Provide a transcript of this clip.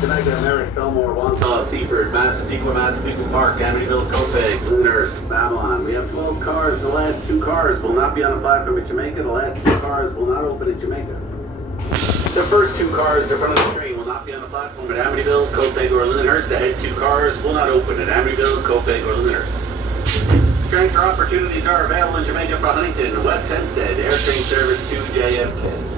Jamaica, Merritt, Fillmore, Wonsall, Seaford, Massapequa, Massapequa Park, Amityville, Copiague, Lyndhurst, Babylon. We have 12 cars. The last 2 cars will not be on a platform at Jamaica. The last 2 cars will not open at Jamaica. The first 2 cars to front of the train will not be on the platform at Amityville, Copiague, or Lyndhurst. The head 2 cars will not open at Amityville, Copiague, or Lyndhurst. Transfer opportunities are available in Jamaica for Huntington, West Hempstead, air train service to JFK.